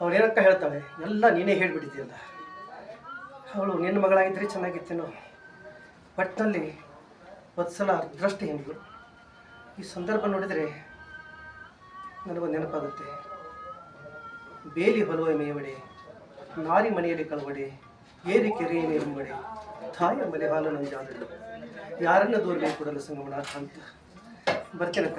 ಅವಳು ಏನಕ್ಕ ಹೇಳ್ತಾಳೆ, ಎಲ್ಲ ನೀನೇ ಹೇಳಿಬಿಟ್ಟಿದ್ದೀಯಲ್ಲ. ಅವಳು ನಿನ್ನ ಮಗಳಾಗಿದ್ದರೆ ಚೆನ್ನಾಗಿತ್ತೇನೋ. ಒಟ್ಟಿನಲ್ಲಿ ವತ್ಸಲ ದೃಷ್ಟಿ ಹೆಂಗು. ಈ ಸಂದರ್ಭ ನೋಡಿದರೆ ನನಗೊಂದು ನೆನಪಾಗುತ್ತೆ. ಬೇಲಿ ಹೊಲುವ ಮೇವಡೆ, ನಾರಿ ಮನೆಯಲ್ಲಿ ಕಳವಡೆ, ಏರಿ ಕೆರೆಯ ನೀರುಂಬಡೆ, ತಾಯಿಯ ಮನೆ ಹಾಲು ನಂಜಾದಳು, ಯಾರನ್ನ ದೂರಬೇಕು ಕೊಡಲು ಸಂಗಮನಾಥ ಅಂತ. ಬರ್ತೀನಕ್ಕ.